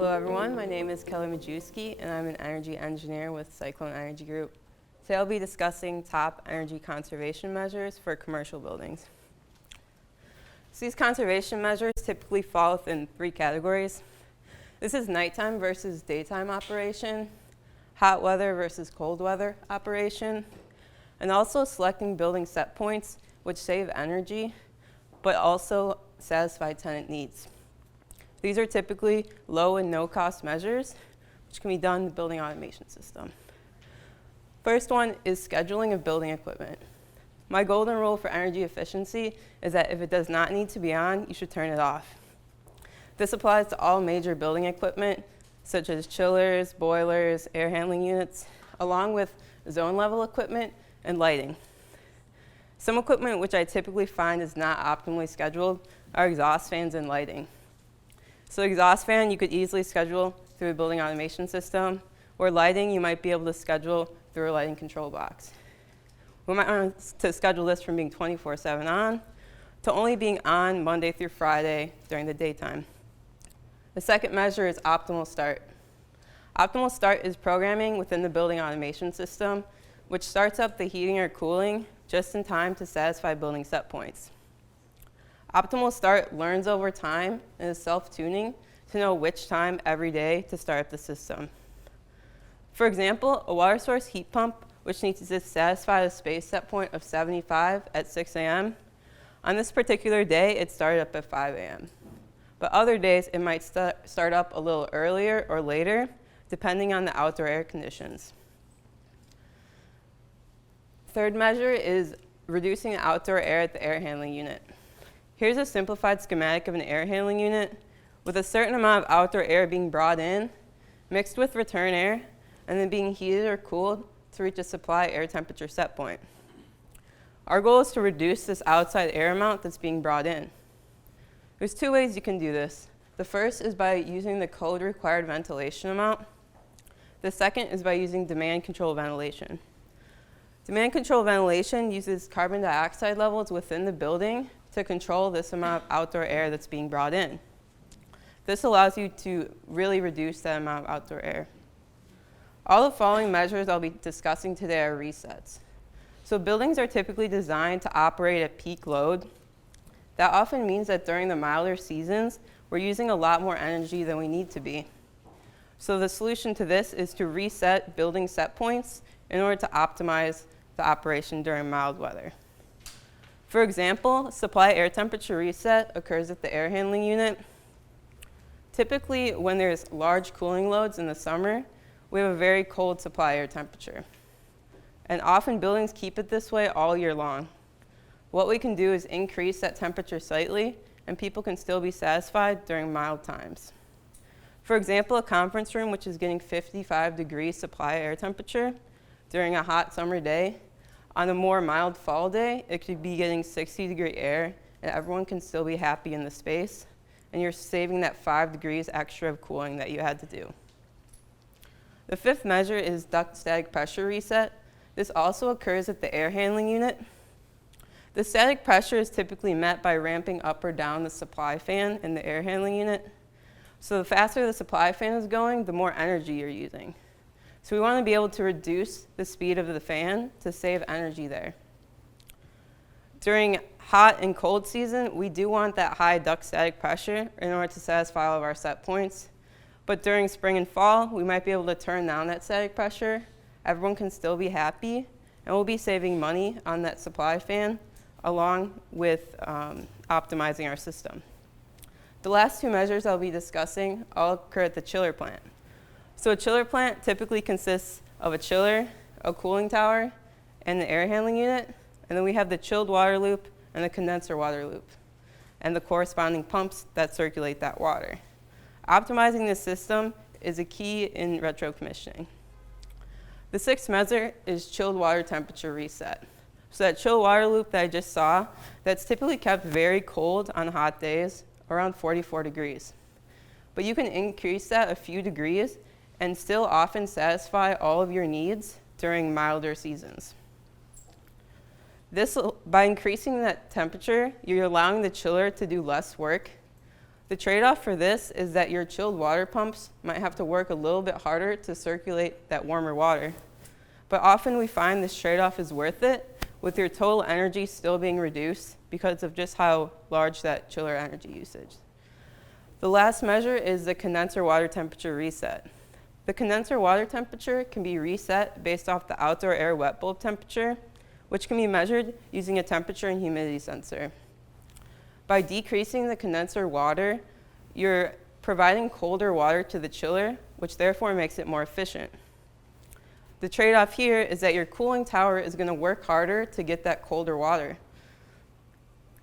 Hello everyone, my name is Kelly Majewski and I'm an energy engineer with Cyclone Energy Group. Today I'll be discussing top energy conservation measures for commercial buildings. So these conservation measures typically fall within three categories. This is nighttime versus daytime operation, hot weather versus cold weather operation, and also selecting building set points which save energy but also satisfy tenant needs. These are typically low and no cost measures, which can be done in the building automation system. First one is scheduling of building equipment. My golden rule for energy efficiency is that if it does not need to be on, you should turn it off. This applies to all major building equipment, such as chillers, boilers, air handling units, along with zone level equipment and lighting. Some equipment which I typically find is not optimally scheduled are exhaust fans and lighting. So exhaust fan you could easily schedule through a building automation system, or lighting you might be able to schedule through a lighting control box. We might want to schedule this from being 24/7 on to only being on Monday through Friday during the daytime. The second measure is optimal start. Optimal start is programming within the building automation system, which starts up the heating or cooling just in time to satisfy building set points. Optimal start learns over time and is self-tuning to know which time every day to start up the system. For example, a water source heat pump, which needs to satisfy the space set point of 75 at 6 a.m., on this particular day, it started up at 5 a.m. But other days, it might start up a little earlier or later, depending on the outdoor air conditions. Third measure is reducing the outdoor air at the air handling unit. Here's a simplified schematic of an air handling unit with a certain amount of outdoor air being brought in, mixed with return air, and then being heated or cooled to reach a supply air temperature set point. Our goal is to reduce this outside air amount that's being brought in. There's two ways you can do this. The first is by using the code required ventilation amount. The second is by using demand control ventilation. Demand control ventilation uses carbon dioxide levels within the building to control this amount of outdoor air that's being brought in. This allows you to really reduce that amount of outdoor air. All the following measures I'll be discussing today are resets. So buildings are typically designed to operate at peak load. That often means that during the milder seasons, we're using a lot more energy than we need to be. So the solution to this is to reset building set points in order to optimize the operation during mild weather. For example, supply air temperature reset occurs at the air handling unit. Typically, when there's large cooling loads in the summer, we have a very cold supply air temperature. And often buildings keep it this way all year long. What we can do is increase that temperature slightly, and people can still be satisfied during mild times. For example, a conference room which is getting 55 degrees supply air temperature during a hot summer day, on a more mild fall day, it could be getting 60-degree air, and everyone can still be happy in the space, and you're saving that 5 degrees extra of cooling that you had to do. The fifth measure is duct static pressure reset. This also occurs at the air handling unit. The static pressure is typically met by ramping up or down the supply fan in the air handling unit. So the faster the supply fan is going, the more energy you're using. So we want to be able to reduce the speed of the fan to save energy there. During hot and cold season, we do want that high duct static pressure in order to satisfy all of our set points. But during spring and fall, we might be able to turn down that static pressure. Everyone can still be happy, and we'll be saving money on that supply fan along with optimizing our system. The last two measures I'll be discussing all occur at the chiller plant. So a chiller plant typically consists of a chiller, a cooling tower, and the air handling unit. And then we have the chilled water loop and the condenser water loop, and the corresponding pumps that circulate that water. Optimizing this system is a key in retro commissioning. The sixth measure is chilled water temperature reset. So that chilled water loop that I just saw, that's typically kept very cold on hot days, around 44 degrees. But you can increase that a few degrees and still often satisfy all of your needs during milder seasons. By increasing that temperature, you're allowing the chiller to do less work. The trade-off for this is that your chilled water pumps might have to work a little bit harder to circulate that warmer water. But often we find this trade-off is worth it, with your total energy still being reduced because of just how large that chiller energy usage. The last measure is the condenser water temperature reset. The condenser water temperature can be reset based off the outdoor air wet bulb temperature, which can be measured using a temperature and humidity sensor. By decreasing the condenser water, you're providing colder water to the chiller, which therefore makes it more efficient. The trade-off here is that your cooling tower is going to work harder to get that colder water.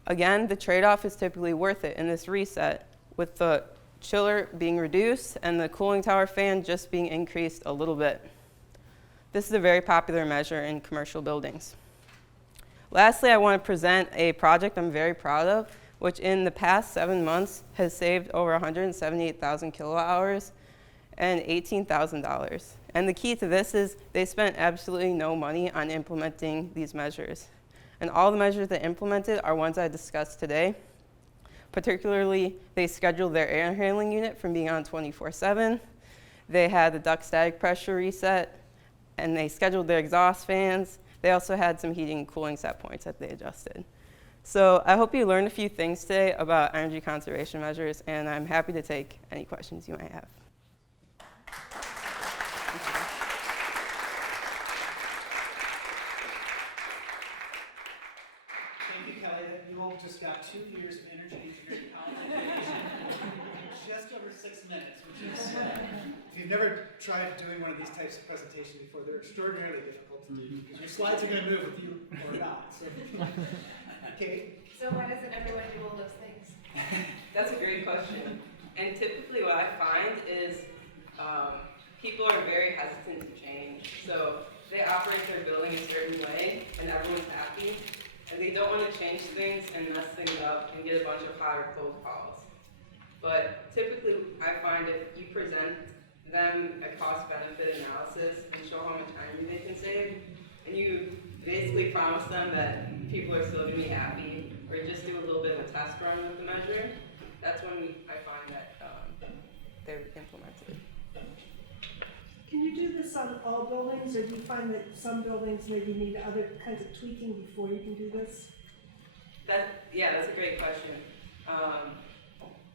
Again, the trade-off is typically worth it in this reset, with the chiller being reduced and the cooling tower fan just being increased a little bit. This is a very popular measure in commercial buildings. Lastly, I want to present a project I'm very proud of, which in the past 7 months has saved over 178,000 kilowatt hours and $18,000. And the key to this is they spent absolutely no money on implementing these measures. And all the measures they implemented are ones I discussed today. Particularly, they scheduled their air handling unit from being on 24/7. They had the duct static pressure reset, and they scheduled their exhaust fans. They also had some heating and cooling set points that they adjusted. So I hope you learned a few things today about energy conservation measures, and I'm happy to take any questions you might have. Thank you, Kelly. You all just got 2 years of energy engineering college education in just over 6 minutes, which is, if you've never tried doing one of these types of presentations before, they're extraordinarily difficult to do because your slides are going to move with you or not. So, Katie? So why doesn't everyone do all those things? That's a great question. And typically what I find is people are very hesitant to change. So they operate their building a certain way and everyone's happy. And they don't want to change things and mess things up and get a bunch of hot or cold calls. But typically I find if you present them a cost-benefit analysis and show how much energy they can save, and you basically promise them that people are still going to be happy, or just do a little bit of a test run with the measure, that's when I find that they're implemented. Can you do this on all buildings, or do you find that some buildings maybe need other kinds of tweaking before you can do this? Yeah, that's a great question.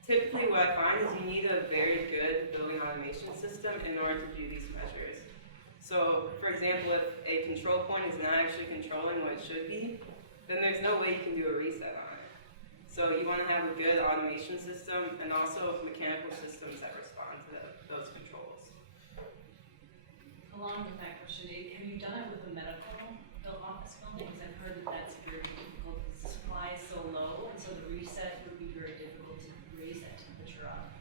Typically what I find is you need a very good building automation system in order to do these measures. So, for example, if a control point is not actually controlling what it should be, then there's no way you can do a reset on it. So you want to have a good automation system and also mechanical systems that respond to those controls. Along with that question, have you done it with the medical office building? Because I've heard that that's very difficult because the supply is so low, and so the reset would be very difficult to raise that temperature up.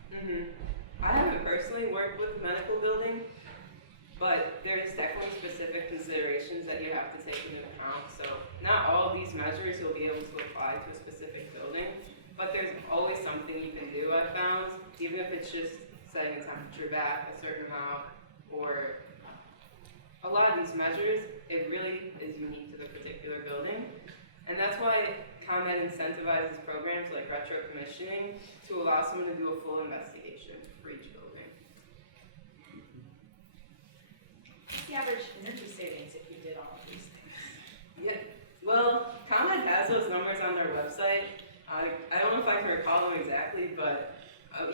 I haven't personally worked with medical building, but there's definitely specific considerations that you have to take into account. So not all of these measures you'll be able to apply to a specific building, but there's always something you can do, I've found, even if it's just setting the temperature back a certain amount, or a lot of these measures, it really is unique to the particular building. And that's why ComEd incentivizes programs like retro commissioning to allow someone to do a full investigation for each building. What's the average energy savings if you did all of these things? Yeah, well, ComEd has those numbers on their website. I don't know if I can recall them exactly, but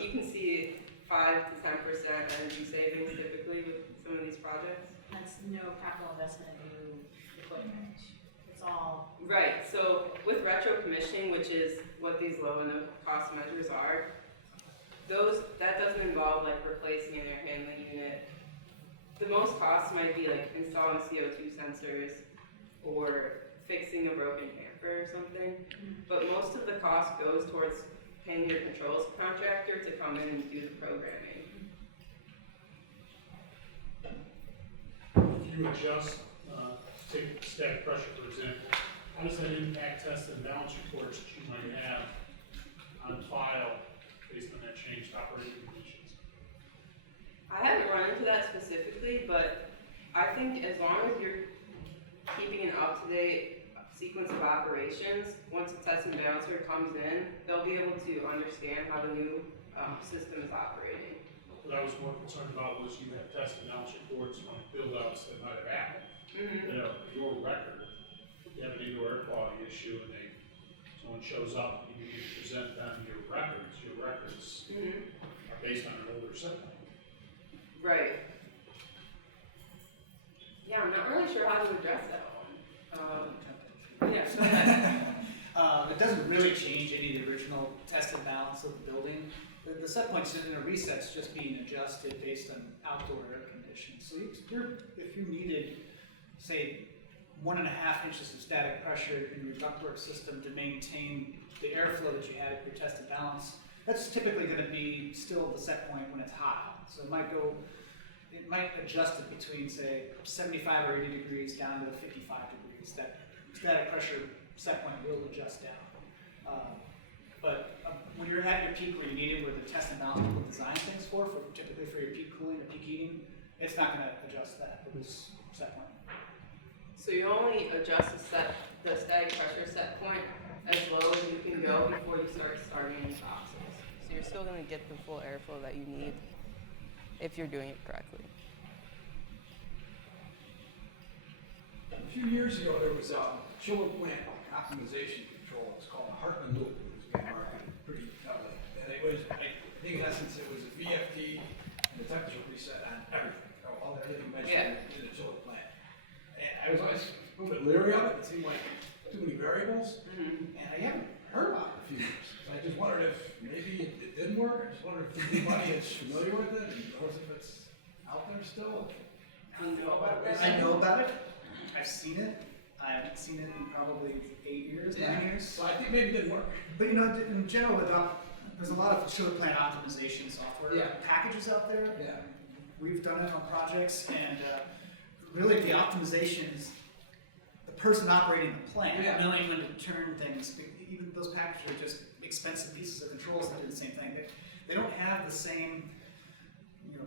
you can see 5 to 10% energy savings typically with some of these projects. That's no capital investment in new equipment. It's all right. So with retro commissioning, which is what these low and no cost measures are, that doesn't involve like replacing an air handling unit. The most costs might be like installing CO2 sensors or fixing a broken hamper or something. But most of the cost goes towards paying your controls contractor to come in and do the programming. If you adjust, take static pressure for example, how does that impact test and balance reports that you might have on file based on that changed operating conditions? I haven't run into that specifically, but I think as long as you're keeping an up-to-date sequence of operations, once the test and balancer comes in, they'll be able to understand how the new system is operating. What I was more concerned about was you have test and balance reports on build outs that might have happened. You know, your record, you have an indoor air quality issue and someone shows up and you need to present them your records are based on an older set. Right. Yeah, I'm not really sure how to address that one. Yeah, so It doesn't really change any of the original test and balance of the building. The set points in a reset's just being adjusted based on outdoor air conditions. So if you needed, say, 1.5 inches of static pressure in your ductwork system to maintain the airflow that you had at your test and balance, that's typically going to be still the set point when it's hot. So it might adjust it between, say, 75 or 80 degrees down to 55 degrees. That static pressure set point will adjust down. But when you're at your peak where you need it, where the test and balance will design things typically for your peak cooling or peak heating, it's not going to adjust that with this set point. So you only adjust the static pressure set point as low as you can go before you start starting the boxes. So you're still going to get the full airflow that you need if you're doing it correctly. A few years ago, there was a chiller plant optimization control. It's called a Hartman loop. It was being marketed pretty heavily. And it was, I think in essence, it was a VFD and a temperature reset on everything. All that everything mentioned in the chiller plant. And I was always a little bit leery of it. It seemed like too many variables. And I haven't heard about it in a few years. So I just wondered if maybe it didn't work. I just wondered if anybody is familiar with it and knows if it's out there still. Do you know about this? I know about it. I've seen it. I haven't seen it in probably 8 years, 9 years. So I think maybe it didn't work. But in general, there's a lot of chiller plant optimization software packages out there. Yeah. We've done it on projects, and really the optimization is the person operating the plant, knowing when to turn things. Even those packages are just expensive pieces of controls that do the same thing. They don't have the same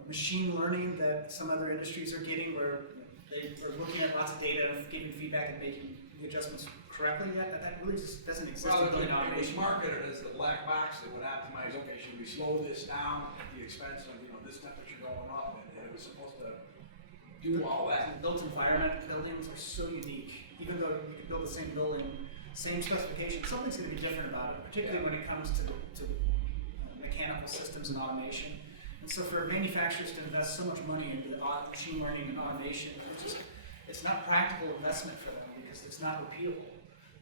machine learning that some other industries are getting, where they are looking at lots of data, giving feedback, and making the adjustments correctly yet. That really just doesn't exist Well, in it was automation. marketed as the black box that would optimize, okay, should we slow this down at the expense of, this temperature going up, and it was supposed to do all that. Built environment buildings are so unique. Even though you could build the same building, same specification, something's going to be different about it, particularly when it comes to mechanical systems and automation. And so for manufacturers to invest so much money into machine learning and automation, it's not practical investment for them because it's not repeatable.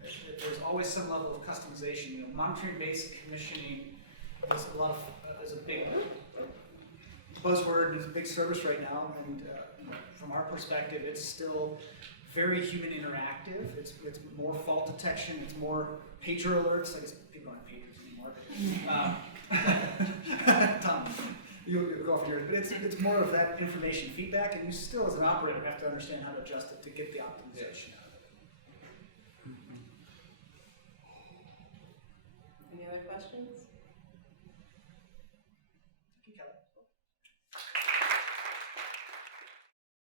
There's always some level of customization. Monitoring-based commissioning is a big buzzword and is a big service right now. And from our perspective, it's still very human interactive. It's more fault detection. It's more pager alerts. I guess people aren't pagers anymore. Tom, you'll go off yours, but it's more of that information feedback, and you still, as an operator, have to understand how to adjust it to get the optimization out of it. Any other questions?